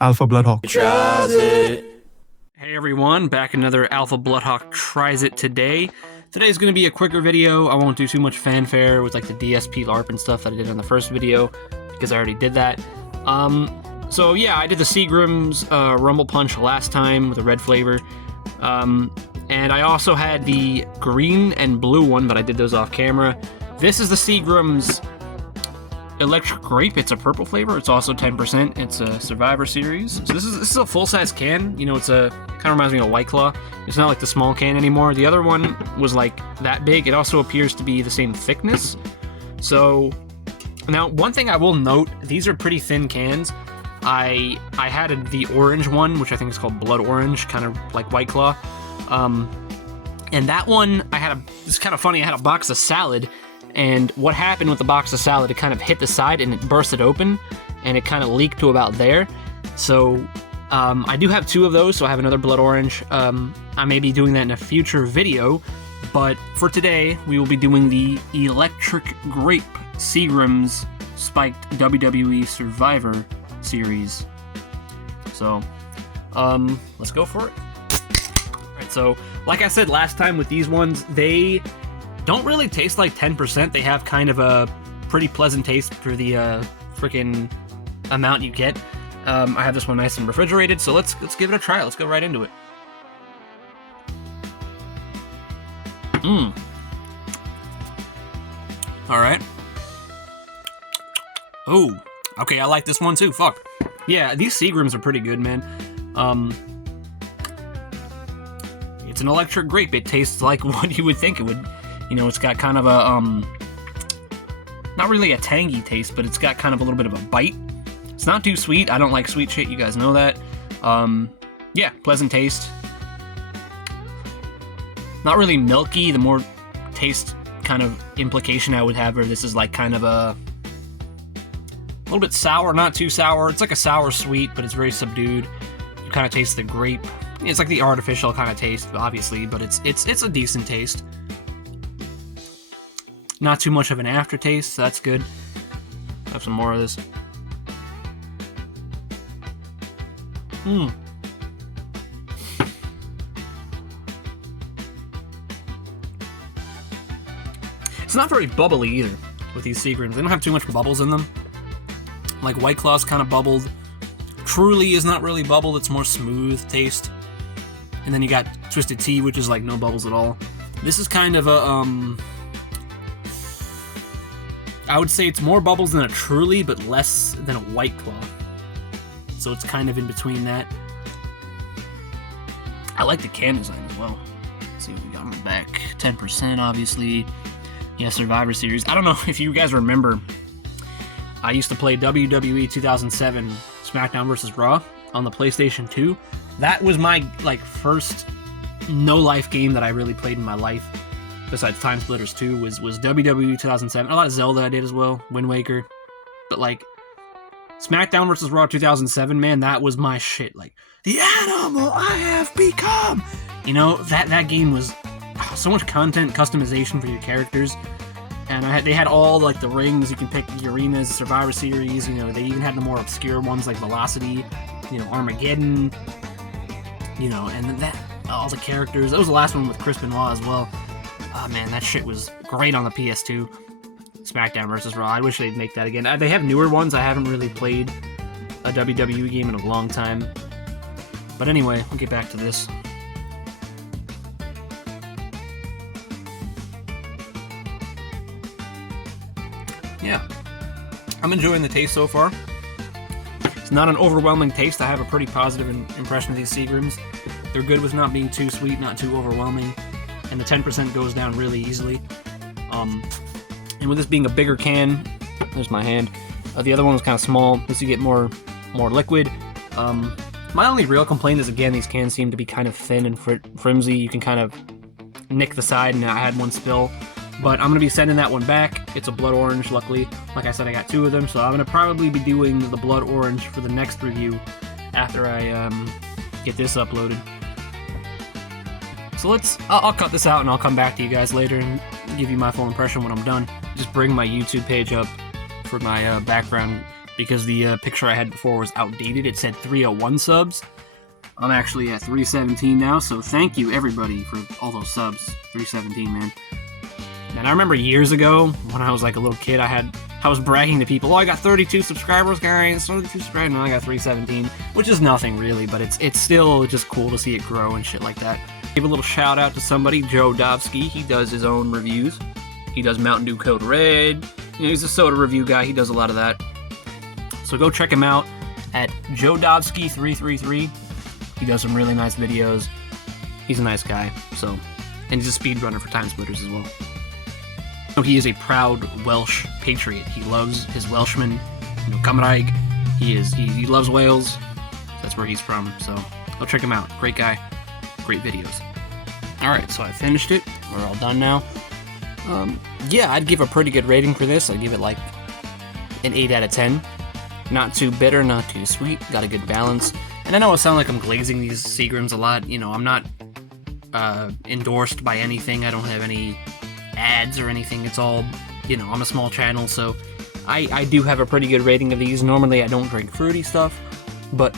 Alpha Bloodhawk. Tries it. Hey everyone, back another Alpha Bloodhawk Tries It today. Today's going to be a quicker video. I won't do too much fanfare with like the DSP LARP and stuff that I did in the first video, because I already did that. So yeah, I did the Seagrams Rumble Punch last time with a red flavor. And I also had the green and blue one, but I did those off camera. This is the Seagrams Electric Grape. It's a purple flavor. It's also 10%. It's a Survivor Series. So this is a full-size can. You know, it's a kind of reminds me of White Claw. It's not like the small can anymore. The other one was like that big. It also appears to be the same thickness. So now, one thing I will note: these are pretty thin cans. I had the orange one, which I think is called Blood Orange, kind of like White Claw. And that one, it's kind of funny. I had a box of salad. And what happened with the box of salad, it kind of hit the side and it bursted open, and it kind of leaked to about there. So I do have two of those, so I have another blood orange. I may be doing that in a future video, but for today, we will be doing the Electric Grape Seagrams Spiked WWE Survivor Series. So, let's go for it. Alright, so like I said last time with these ones, they don't really taste like 10%. They have kind of a pretty pleasant taste for the freaking amount you get. I have this one nice and refrigerated, so let's give it a try. Let's go right into it. All right. Oh, okay. I like this one too. Fuck. Yeah, these Seagrams are pretty good, man. It's an electric grape. It tastes like what you would think it would. You know, it's got kind of a, not really a tangy taste, but it's got kind of a little bit of a bite. It's not too sweet. I don't like sweet shit, you guys know that. Yeah, pleasant taste. Not really milky. The more taste kind of implication I would have, or this is like kind of a little bit sour, not too sour. It's like a sour sweet, but it's very subdued. You kind of taste the grape. It's like the artificial kind of taste, obviously, but it's a decent taste. Not too much of an aftertaste, so that's good. Have some more of this. It's not very bubbly either with these Seagrams. They don't have too much bubbles in them. Like White Claw's kind of bubbled. Truly is not really bubbled, it's more smooth taste. And then you got Twisted Tea, which is like no bubbles at all. This is kind of a, I would say it's more bubbles than a Truly, but less than a White Claw. So it's kind of in between that. I like the can design as well. Let's see what we got on the back. 10%, obviously. Yeah, Survivor Series. I don't know if you guys remember, I used to play WWE 2007 SmackDown vs. Raw on the PlayStation 2. That was my, like, first no-life game that I really played in my life. Besides Time Splitters 2, was WWE 2007. A lot of Zelda I did as well, Wind Waker. But, like, SmackDown vs. Raw 2007, man, that was my shit. Like, the animal I have become! You know, that game was so much content, customization for your characters. And they had all, like, the rings. You can pick the arenas, Survivor Series. You know, they even had the more obscure ones like Velocity, you know, Armageddon. You know, and all the characters. That was the last one with Chris Benoit as well. Oh man, that shit was great on the PS2. SmackDown vs. Raw. I wish they'd make that again. They have newer ones. I haven't really played a WWE game in a long time. But anyway, we'll get back to this. Yeah. I'm enjoying the taste so far. It's not an overwhelming taste. I have a pretty positive impression of these Seagrams. They're good with not being too sweet, not too overwhelming. And the 10% goes down really easily. And with this being a bigger can, there's my hand. The other one was kind of small. This you get more liquid. My only real complaint is, again, these cans seem to be kind of thin and flimsy. You can kind of nick the side, and I had one spill. But I'm going to be sending that one back. It's a blood orange, luckily. Like I said, I got two of them, so I'm going to probably be doing the blood orange for the next review after I get this uploaded. So I'll cut this out and I'll come back to you guys later and give you my full impression when I'm done. Just bring my YouTube page up for my background because the picture I had before was outdated. It said 301 subs. I'm actually at 317 now, so thank you everybody for all those subs. 317, man. And I remember years ago when I was like a little kid, I was bragging to people, "Oh, I got 32 subscribers, guys. 32 subscribers." And I got 317, which is nothing really, but it's still just cool to see it grow and shit like that. Give a little shout out to somebody, Joe Dovsky. He does his own reviews. He does Mountain Dew Code Red. You know, he's a soda review guy. He does a lot of that. So go check him out at Joe Dovsky 333. He does some really nice videos. He's a nice guy. So, and he's a speedrunner for Time Splitters as well. So he is a proud Welsh patriot. He loves his Welshmen. You know, Cymraeg. He loves Wales. That's where he's from. So go check him out. Great guy. Great videos. Alright, so I finished it. We're all done now. Yeah, I'd give a pretty good rating for this. I'd give it like an 8 out of 10. Not too bitter, not too sweet. Got a good balance. And I know it sounds like I'm glazing these Seagrams a lot. You know, I'm not endorsed by anything. I don't have any ads or anything. It's all, you know, I'm a small channel, so I do have a pretty good rating of these. Normally I don't drink fruity stuff, but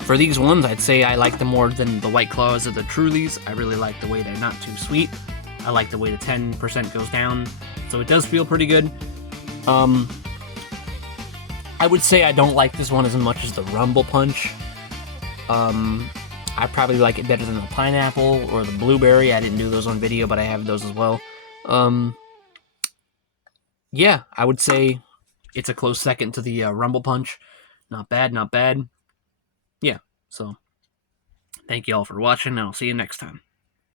for these ones, I'd say I like them more than the White Claws or the Trulies. I really like the way they're not too sweet. I like the way the 10% goes down, so it does feel pretty good. I would say I don't like this one as much as the Rumble Punch. I probably like it better than the pineapple or the blueberry. I didn't do those on video, but I have those as well. Yeah, I would say it's a close second to the Rumble Punch. Not bad, not bad. Yeah, so thank you all for watching, and I'll see you next time.